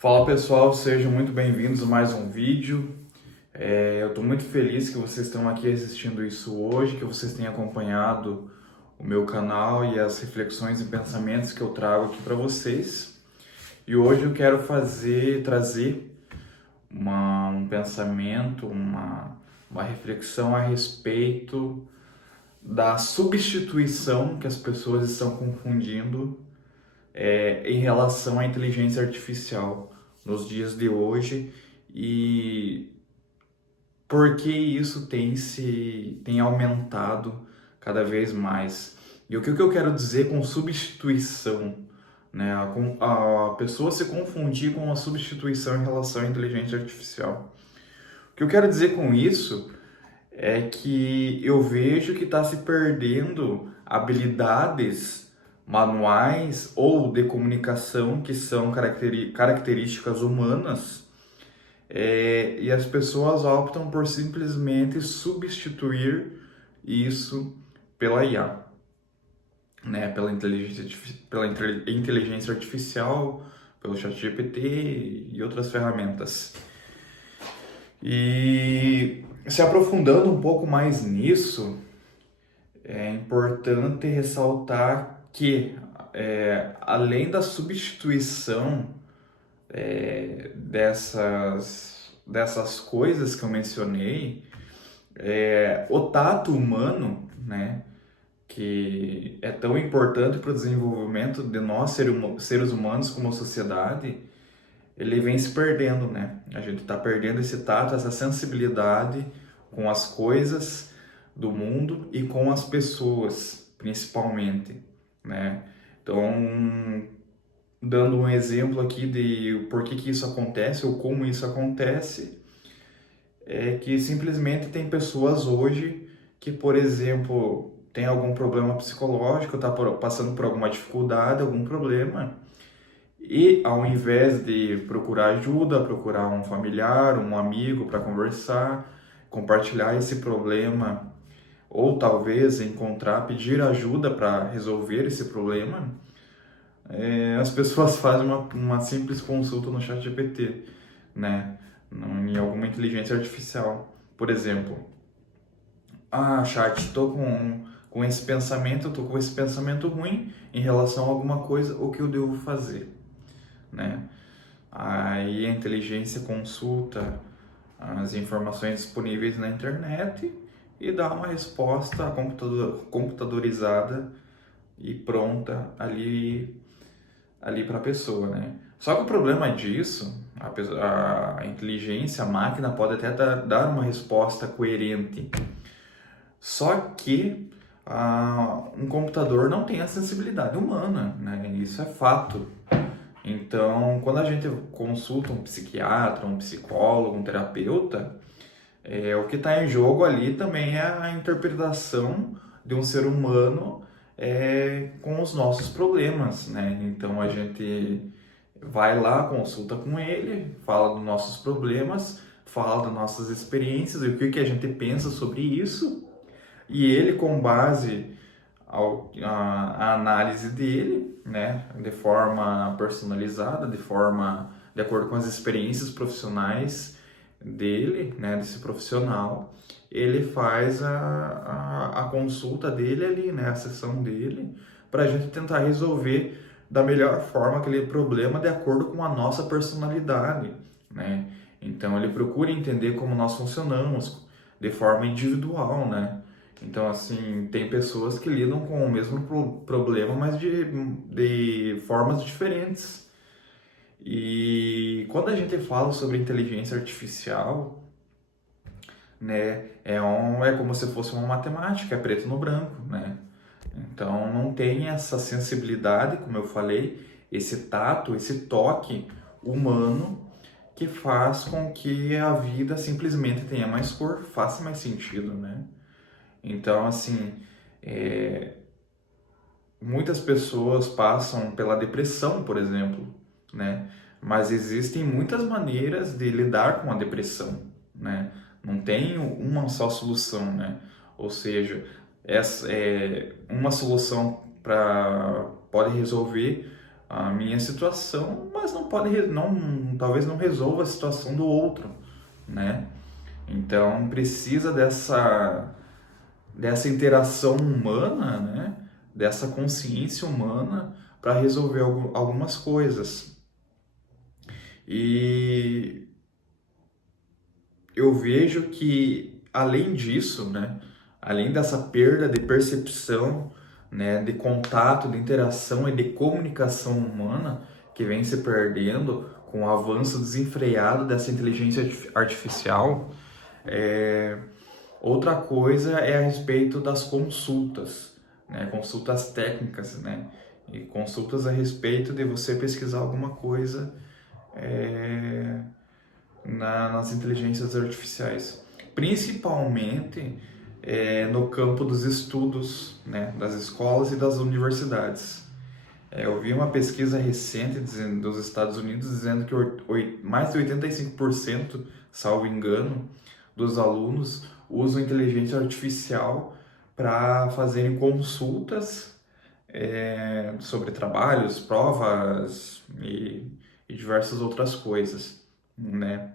Fala pessoal, sejam muito bem-vindos a mais um vídeo. Eu estou muito feliz que vocês estão aqui assistindo isso hoje, que vocês têm acompanhado o meu canal e as reflexões e pensamentos que eu trago aqui para vocês. E hoje eu quero trazer um pensamento, uma reflexão a respeito da substituição que as pessoas estão confundindo em relação à inteligência artificial nos dias de hoje e por que isso tem aumentado cada vez mais. E o que eu quero dizer com substituição, né? A pessoa se confundir com a substituição em relação à inteligência artificial. O que eu quero dizer com isso é que eu vejo que está se perdendo habilidades manuais ou de comunicação que são características humanas, e as pessoas optam por simplesmente substituir isso pela IA, né? Pela inteligência artificial, pelo ChatGPT e outras ferramentas. E se aprofundando um pouco mais nisso, é importante ressaltar que, além da substituição dessas coisas que eu mencionei, o tato humano, né, que é tão importante para o desenvolvimento de nós, seres humanos, como sociedade, ele vem se perdendo, né? A gente está perdendo esse tato, essa sensibilidade com as coisas do mundo e com as pessoas, principalmente, né? Então, dando um exemplo aqui de por que isso acontece ou como isso acontece, é que simplesmente tem pessoas hoje que, por exemplo, tem algum problema psicológico, está passando por alguma dificuldade, algum problema, e ao invés de procurar ajuda, procurar um familiar, um amigo para conversar, compartilhar esse problema, ou talvez pedir ajuda para resolver esse problema, as pessoas fazem uma simples consulta no ChatGPT, né? Em alguma inteligência artificial. Por exemplo, chat, com esse pensamento, tô com esse pensamento ruim em relação a alguma coisa, o que eu devo fazer, né? Aí a inteligência consulta as informações disponíveis na internet e dá uma resposta computadorizada e pronta ali para a pessoa, né? Só que o problema disso, a inteligência, a máquina pode até dar uma resposta coerente, só que um computador não tem a sensibilidade humana, né? Isso é fato. Então, quando a gente consulta um psiquiatra, um psicólogo, um terapeuta, o que está em jogo ali também é a interpretação de um ser humano com os nossos problemas, né? Então a gente vai lá, consulta com ele, fala dos nossos problemas, fala das nossas experiências e o que a gente pensa sobre isso, e ele, com base a análise dele, né, de forma personalizada, de acordo com as experiências profissionais dele, né, desse profissional, ele faz a consulta dele ali, né, a sessão dele, para a gente tentar resolver da melhor forma aquele problema de acordo com a nossa personalidade, né? Então ele procura entender como nós funcionamos de forma individual, né? Então, assim, tem pessoas que lidam com o mesmo problema, mas de formas diferentes. E quando a gente fala sobre inteligência artificial, né, é como se fosse uma matemática, é preto no branco, né? Então, não tem essa sensibilidade, como eu falei, esse tato, esse toque humano que faz com que a vida simplesmente tenha mais cor, faça mais sentido, né? Então, assim, muitas pessoas passam pela depressão, por exemplo, né? Mas existem muitas maneiras de lidar com a depressão, né? Não tem uma só solução, né? Ou seja, uma solução pode resolver a minha situação, mas não pode, não, talvez não resolva a situação do outro, né? Então precisa dessa interação humana, né? Dessa consciência humana para resolver algumas coisas. E eu vejo que, além disso, né? Além dessa perda de percepção, né? De contato, de interação e de comunicação humana que vem se perdendo com o avanço desenfreado dessa inteligência artificial, outra coisa é a respeito das consultas, né? Consultas técnicas, né? E consultas a respeito de você pesquisar alguma coisa nas inteligências artificiais, principalmente no campo dos estudos, né? Das escolas e das universidades. Eu vi uma pesquisa recente dos Estados Unidos dizendo que mais de 85%, salvo engano, dos alunos usam inteligência artificial para fazerem consultas sobre trabalhos, provas e diversas outras coisas, né?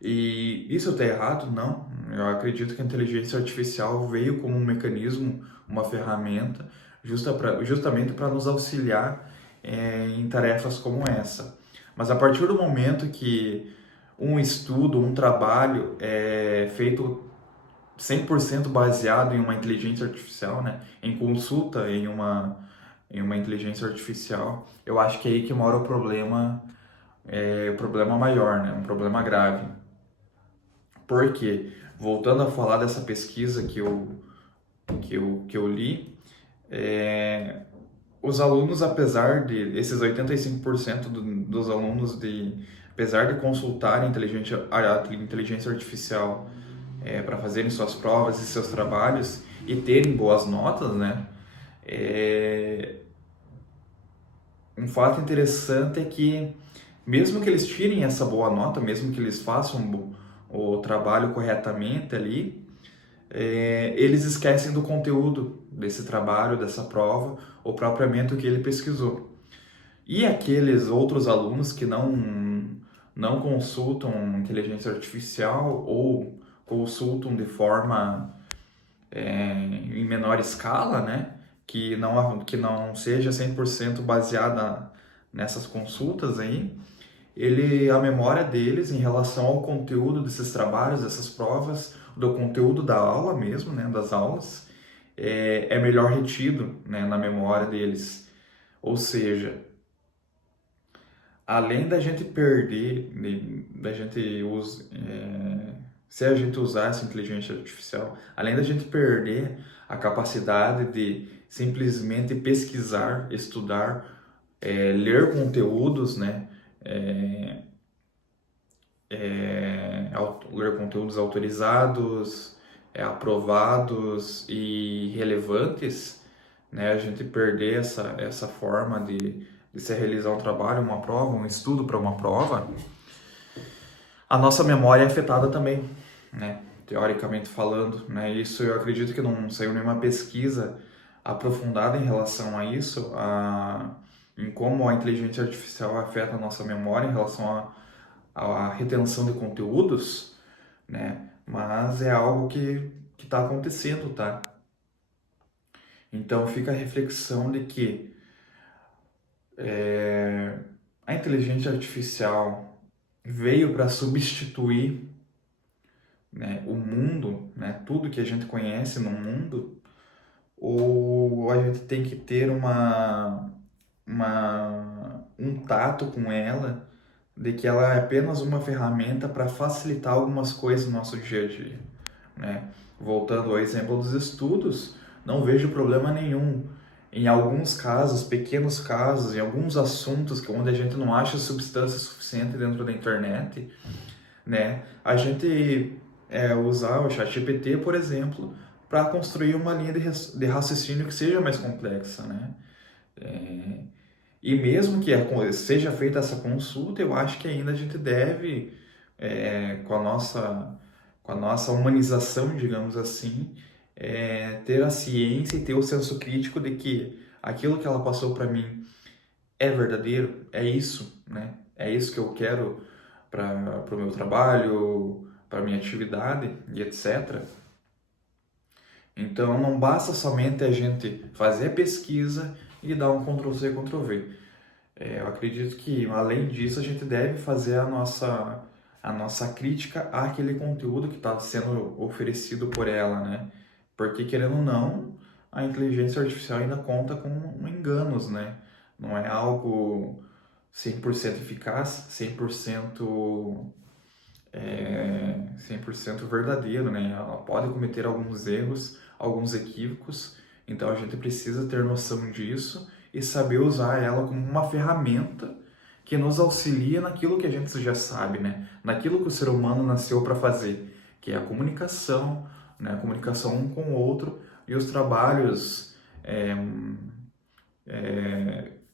E isso está errado? Não. Eu acredito que a inteligência artificial veio como um mecanismo, uma ferramenta, justamente para nos auxiliar em tarefas como essa. Mas a partir do momento que um estudo, um trabalho é feito 100% baseado em uma inteligência artificial, né? Em consulta em uma inteligência artificial, eu acho que é aí que mora o problema maior, né? Um problema grave. Porque, voltando a falar dessa pesquisa que eu li, os alunos, apesar de, esses 85% dos alunos, apesar de consultarem a inteligência artificial para fazerem suas provas e seus trabalhos e terem boas notas, né? Um fato interessante é que, mesmo que eles tirem essa boa nota, mesmo que eles façam o trabalho corretamente ali, eles esquecem do conteúdo desse trabalho, dessa prova, ou propriamente o que ele pesquisou. E aqueles outros alunos que não consultam inteligência artificial ou consultam de forma em menor escala, né? Que não seja 100% baseada nessas consultas aí, a memória deles em relação ao conteúdo desses trabalhos, dessas provas, do conteúdo da aula mesmo, né, das aulas, é melhor retido, né, na memória deles. Ou seja, além da gente perder, se a gente usar essa inteligência artificial, além da gente perder a capacidade de simplesmente pesquisar, estudar, ler conteúdos, né, ler conteúdos autorizados, aprovados e relevantes, né? A gente perder essa forma de se realizar um trabalho, uma prova, um estudo para uma prova, a nossa memória é afetada também, né? Teoricamente falando, né? Isso eu acredito que não saiu nenhuma pesquisa aprofundada em relação a isso, em como a inteligência artificial afeta a nossa memória em relação a retenção de conteúdos, né? Mas é algo que está acontecendo, tá? Então fica a reflexão de que a inteligência artificial veio para substituir, né, o mundo, né, tudo que a gente conhece no mundo, ou a gente tem que ter um tato com ela, de que ela é apenas uma ferramenta para facilitar algumas coisas no nosso dia a dia, né? Voltando ao exemplo dos estudos, não vejo problema nenhum em alguns casos, pequenos casos, em alguns assuntos onde a gente não acha substância suficiente dentro da internet, né? A gente usar o ChatGPT, por exemplo, para construir uma linha de raciocínio que seja mais complexa, né? E mesmo que seja feita essa consulta, eu acho que ainda a gente deve, com a nossa humanização, digamos assim, ter a ciência e ter o senso crítico de que aquilo que ela passou para mim é verdadeiro? É isso, né? É isso que eu quero para o meu trabalho, para minha atividade e etc. Então não basta somente a gente fazer a pesquisa e dar um Ctrl+C, Ctrl+V. Eu acredito que, além disso, a gente deve fazer a nossa crítica àquele conteúdo que está sendo oferecido por ela, né? Porque, querendo ou não, a inteligência artificial ainda conta com enganos, né? Não é algo 100% eficaz, 100% verdadeiro, né? Ela pode cometer alguns erros, alguns equívocos, então a gente precisa ter noção disso e saber usar ela como uma ferramenta que nos auxilia naquilo que a gente já sabe, né? Naquilo que o ser humano nasceu para fazer, que é a comunicação, né? A comunicação um com o outro e os trabalhos é,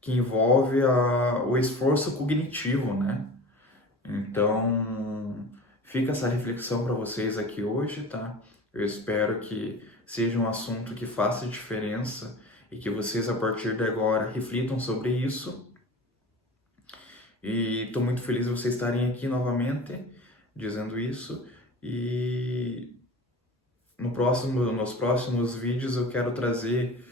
que envolve o esforço cognitivo, né? Então, fica essa reflexão para vocês aqui hoje, tá? Eu espero que seja um assunto que faça diferença e que vocês, a partir de agora, reflitam sobre isso. E estou muito feliz de vocês estarem aqui novamente dizendo isso. E nos próximos vídeos eu quero trazer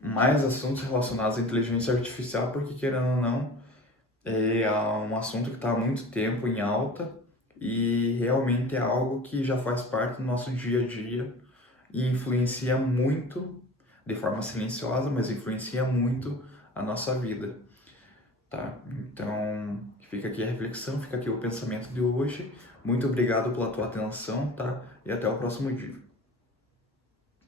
mais assuntos relacionados à inteligência artificial, porque querendo ou não, é um assunto que está há muito tempo em alta e realmente é algo que já faz parte do nosso dia a dia e influencia muito, de forma silenciosa, mas influencia muito a nossa vida, tá? Então, fica aqui a reflexão, fica aqui o pensamento de hoje. Muito obrigado pela tua atenção, tá? E até o próximo dia.